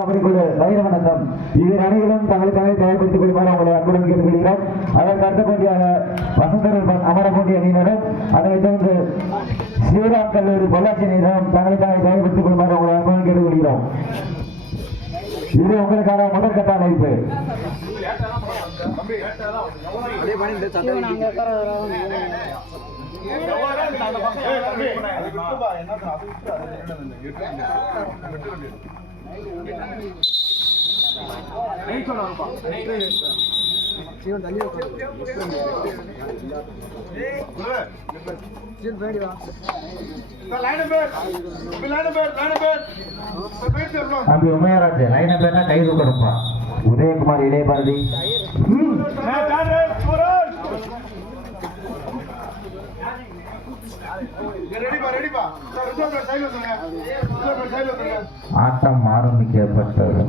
வைரவனத்தம் இரு அணிகளும் தங்களை தயார்படுத்திக் கொள்ளுமாறு அவங்களை அன்புடன் கேட்டுக்கொள்கிறோம். அதற்கு அடுத்தபடியாக வசந்தரன் அமரபோட்டி அணியினரும் அதனைத் தொடர்ந்து ஸ்ரீராம் கல்லூரி பொள்ளாச்சி அணியினரும் தங்களை தயார்படுத்திக் கொள்ளுமாறு அவங்களை அன்புடன் கேட்டுக்கொள்கிறோம். இது உங்களுக்கான முதற்கட்ட அழைப்பு. உமையராஜ் லைன பேர்னா கை தூக்கணும்பா. உதயகுமார் இளையபாரதி ஆட்டம் ஆரம்பிக்கப்பட்டது.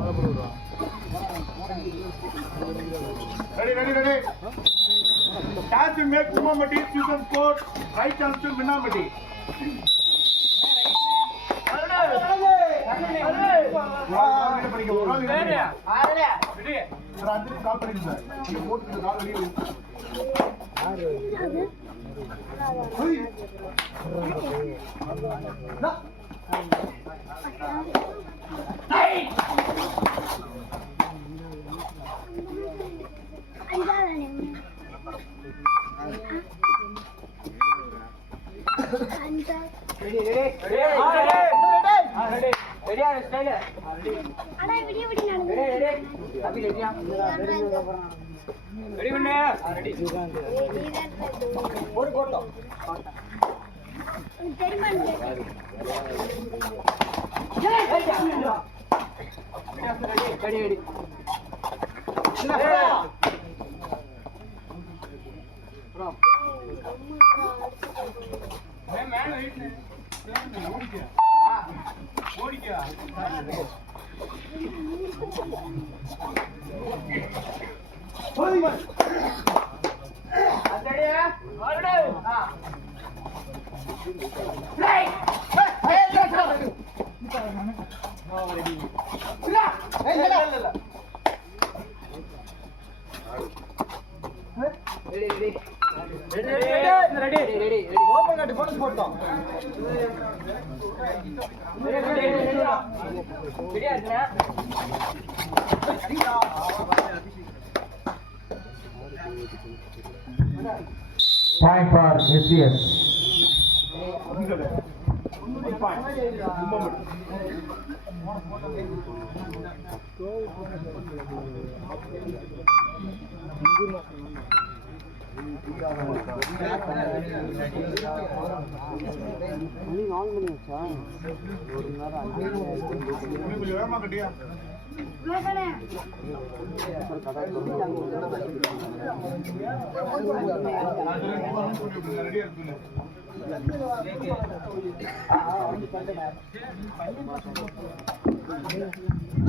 Point for SCS.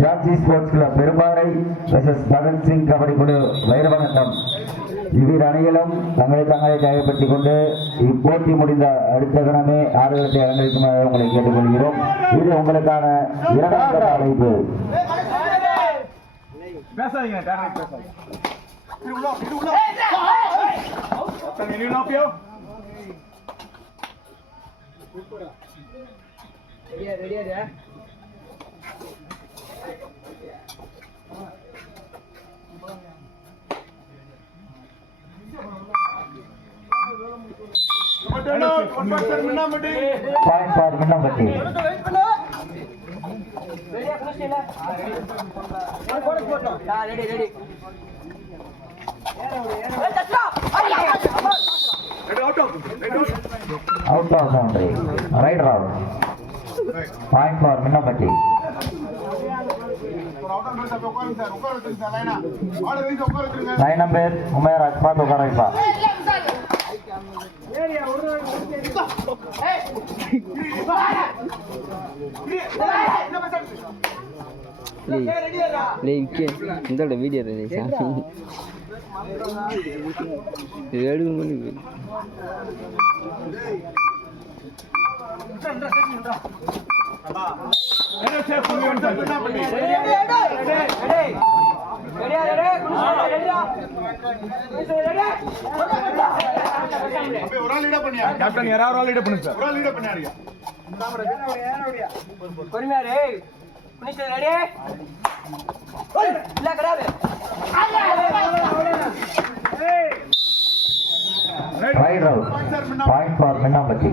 Georgie sports club Perumparai versus Bhagat Singh kabaddi குழு வைரவனத்தம் இவ்விரு அணிகளும் தங்களை தயார்படுத்திக் கொண்டு இப்போட்டி முடிந்த அடுத்த கணமே ஆடுகளத்தை அலங்கரிக்குமாறு உங்களை கேட்டுக்கொள்கிறோம். இது உங்களுக்கான இரண்டாவது அழைப்பு. Out of boundary, right round. Point for Minnapatti. Line number Umayaraj Patu Karaipa. இந்த வீடியோ எடுக்கணும். Right out. Point for Minnambatti.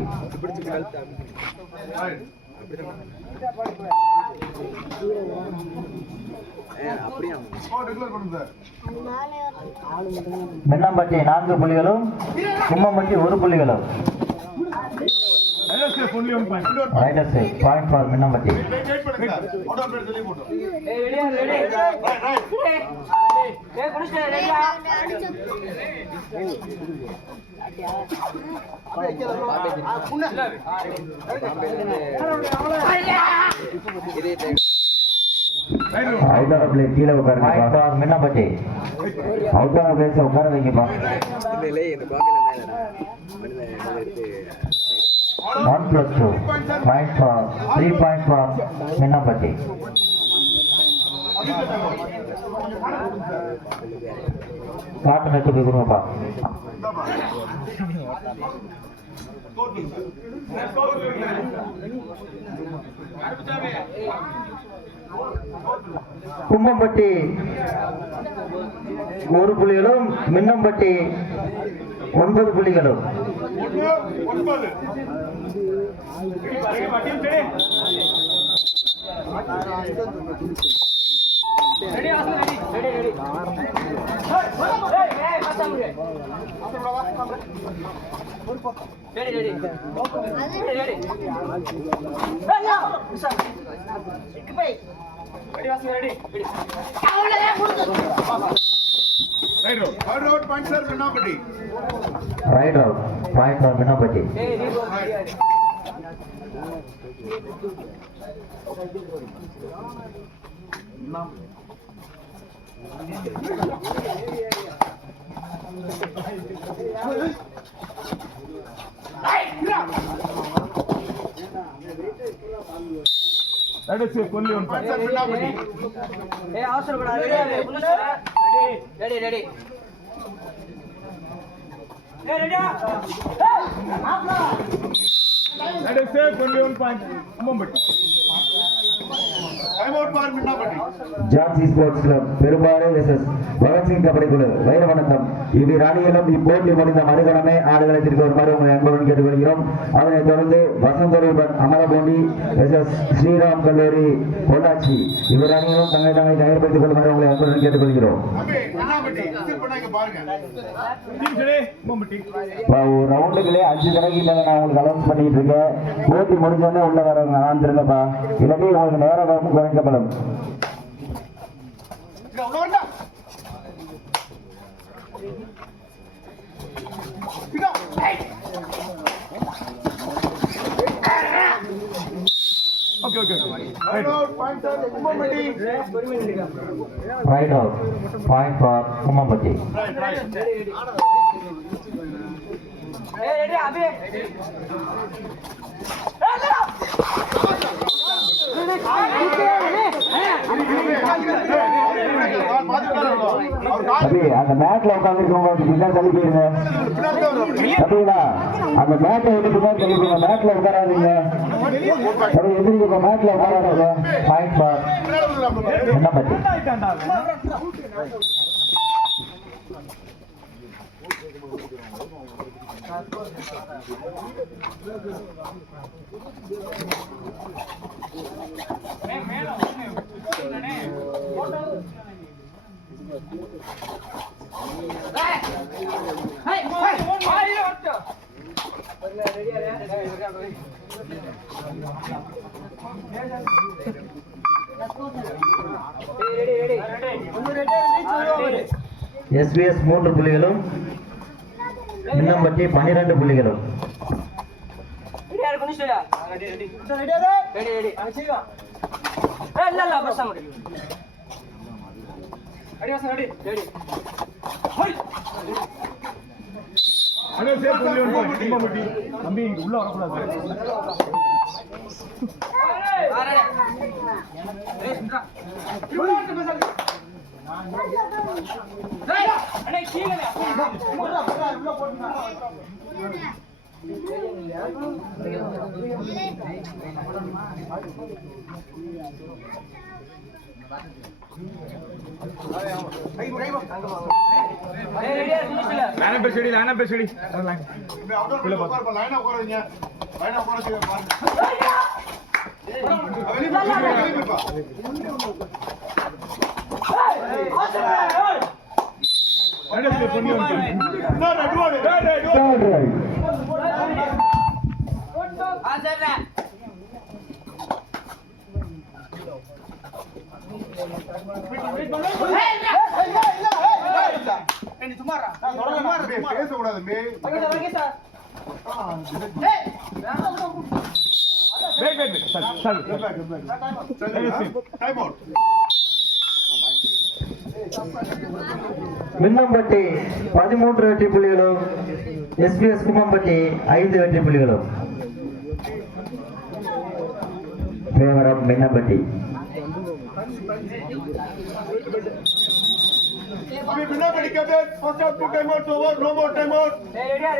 Minnampatti 4 புள்ளிகளும் கும்மம்பட்டி 1 புள்ளிகளும். Right side. Point for Minnampatti. Outer players கீழே உட்காருங்க. மின்னம்பட்டி அவுட்டர் பிளேஸ் உட்கார வைங்கப்பா. 1+2 point for 3 point for மின்னம்பட்டி. காட்டு net கொடுங்கப்பா. கும்பம்பட்டி 1 புள்ளிகளும் மின்னம்பட்டி 9 புள்ளிகளும். Right out. Point for Minnambatti. That is only one point. Hey, awesome, but ready. Hey, ready. That is only one point. Minnambatti. Time out for Minnambatti. Jhansi sports club பெரும்பாடு versus Bhagat Singh kabaddi குழு வைரவனத்தம் இவ்வி ராணியிலும் இப்போட்டி முடிந்த மறுகணமே ஆடுகளத்திற்கு வருமாறு உங்களை அன்புடன் கேட்டுக்கொள்கிறோம். அதனைத் தொடர்ந்து வசந்தரூபன் அமரபோண்டி வெர்சஸ் ஸ்ரீராம் கல்லூரி பொள்ளாச்சி இவ்விரு அணிகளும் தங்களை தயார்படுத்திக் கொள்ளுமாறு உங்களை அன்புடன் கேட்டுக்கொள்கிறோம். ரவுண்டுகளே 5 கணக்கு நான் உங்களுக்கு அலௌன்ஸ் பண்ணிட்டு இருக்கேன். போட்டி முடிஞ்சோடனே உள்ள வரவங்க நான் திருங்கப்பா, இல்லாட்டி உங்களுக்கு நேரம் குறைக்கப்படும். Okay. Right out. Point for Kummambatti. Right out. Point for Kummambatti. Right. Hey, ready, Abhi. அபி அந்த மேட்ல உட்காந்துருக்கவங்க பின்னாடி தள்ளி போயிருங்க. அப்படிங்களா? அந்த மேட்டை விட்டு பின்னாடி தள்ளி போயிருங்க. மேட்ல உட்காராதீங்க. சரி, எதிரிங்க மேட்ல உட்காராதீங்க. Point for Minnampatti. எஸ்பிஎஸ் 3 புள்ளிகளும் மின்னம்பட்டி 12 புள்ளிகளும். அண்ணே சேஃப் பண்ணி வந்து கும்பமுட்டி தம்பி இங்க உள்ள வரக்கூடாது அண்ணே கீழே உள்ள போடுங்க லைனா பேசடி லைனா பேசடி உள்ள போ லைனா உட்காருங்க லைனா உட்காருங்க பாருங்க வெளிய போ அடே பொண்ணு வந்து ரெட் வாட் Third right. ஆ சரிடா நீ சும்மாடா பேச கூடாது மே okay sir wait sir time out Minnampatti 13 வெற்றி புள்ளிகளும் எஸ்பிஎஸ் கும்மம்பட்டி 5 வெற்றி புள்ளிகளும் தேவரம் மின்னம்பட்டி अभी बिना मेडिकेटेड first half 2 time out over no more time out ரெடியா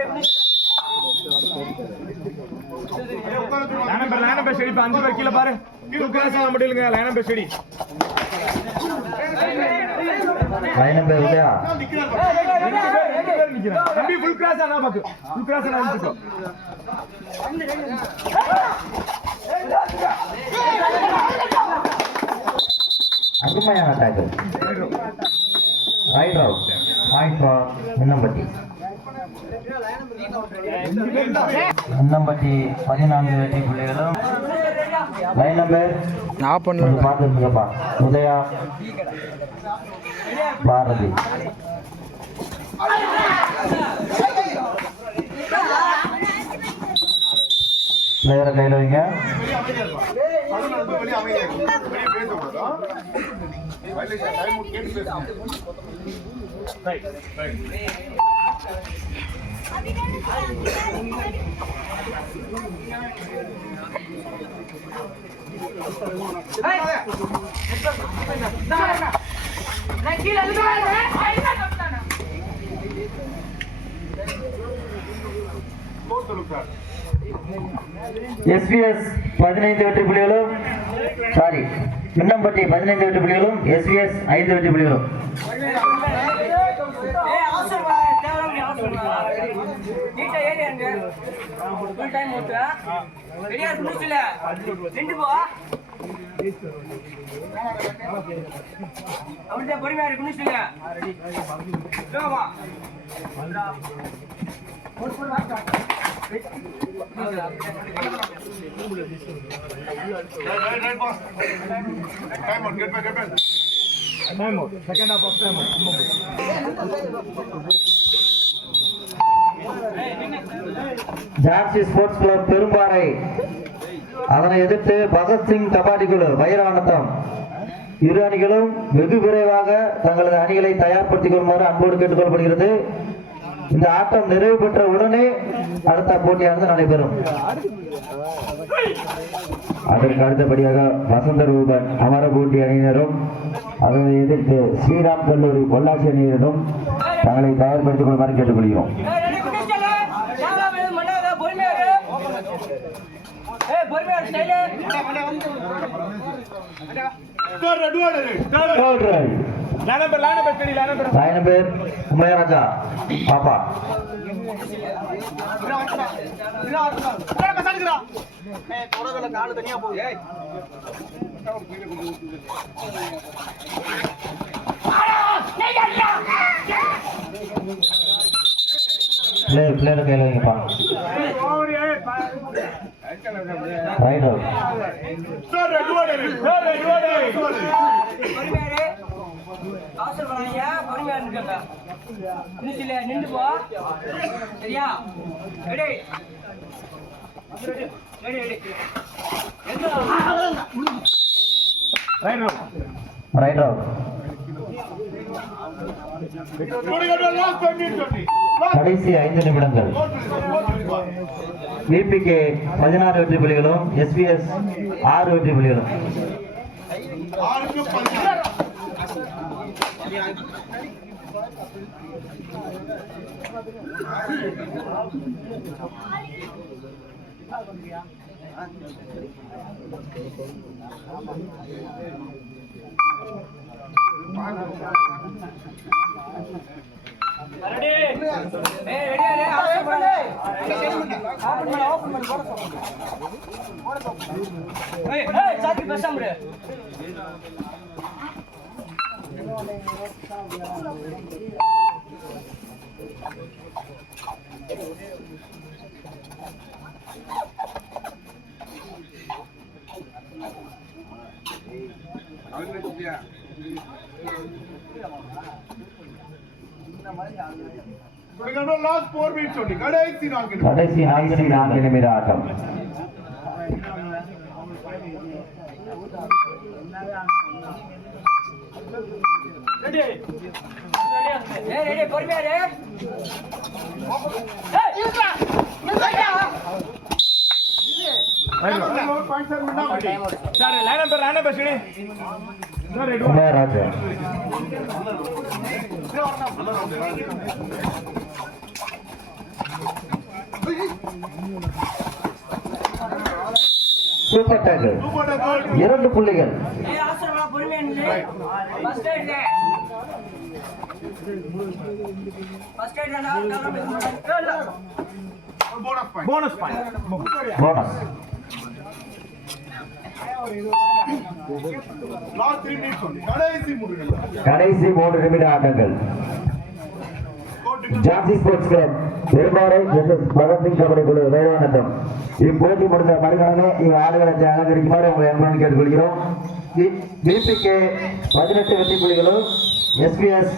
லைனா पे செடி 5 பேர் கீழ பாரு டூ கிராஸ் ஆக முடியலங்க லைனா पे செடி லைன் நம்பர் இல்லையா தம்பி ஃபுல் கிராஸ் ஆனா பாத்து ஃபுல் கிராஸ் ஆனா வந்துட்டோம் அருமையான tackle right out point for Minnampatti Minnampatti 14 வெற்றி புள்ளிகளும் லைன் நம்பர் நான் பண்ணல பார்த்துருப்பா உதயா பாரதி பிளேயரை கையில் வைங்க வெளிய அமைதியா வெளிய பேச கூடாது வயலேஷன் டைம் அவுட் கேட் பேசுங்க ரைட் எஸ்பிஎஸ் 15 வெற்றி புள்ளிகளும் சாரி மின்னம்பட்டி 15 வெற்றி புள்ளிகளும் எஸ்பிஎஸ் 5 வெற்றி புள்ளிகளும் அவசரமா தேவராமணி அவசரமா நீட்டா ஏரியாங்க ஃபுல் டைம் ஓட்டு ரெடியா முடிச்சல ரெண்டு போ அவன்கிட்ட பொறுமையா இருக்கு முடிச்சல வா right pass time out get back time out second half of time out Jhansi sports club Perumparai அதனை எதிர்த்து பகத்சிங் கபாடி குழு வைரானத்தம் இரு அணிகளும் வெகு விரைவாக தங்களது அணிகளை தயார்படுத்திக் கொள்ளுமாறு அன்போடு கேட்டுக்கொள்ளப்படுகிறது. இந்த ஆட்டம் நிறைவு பெற்ற உடனே அடுத்த போட்டியானது நடைபெறும். அதற்கு அடுத்தபடியாக வசந்த ரூபன் அமரபூண்டி அணியினரும் அதனை எதிர்த்து ஸ்ரீராம் கல்லூரி பொள்ளாச்சி அணியினரும் தங்களை தயார்படுத்திக் கொள்ளுமாறு கேட்டுக்கொள்கிறோம். உமயராஜா பாப்பா பிளேயர் கையில் வைங்கப்பா. Right out. நின்று போ சரியா ready ready ready right out. Last 10 minutes. கடைசி 5 நிமிடங்கள். VPK 16 வெற்றி புள்ளிகளும் SVS 6 வெற்றி புள்ளிகளும். கடைசி 4 நிமிட ஆட்டம். சூப்பர் டேக்கிள் 2 புள்ளிகள். போனஸ் கடைசி 3 நிமிட ஆட்டங்கள். ஜான்சி ஸ்போர்ட்ஸ் கிளப் பெரும்பாறை பகத்சிங் கபடி குழு வேதாந்தம். இப்போட்டி முடிந்த மறுநாளே ஆடுகளை அலங்கரிக்குமாறு உங்களை அன்புடன் கேட்டுக்கொள்கிறோம். VPK 18 வெற்றி புள்ளிகளும் SVS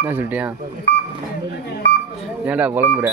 என்ன சொல்லிட்டியா? ஏன்டா புலம்புற?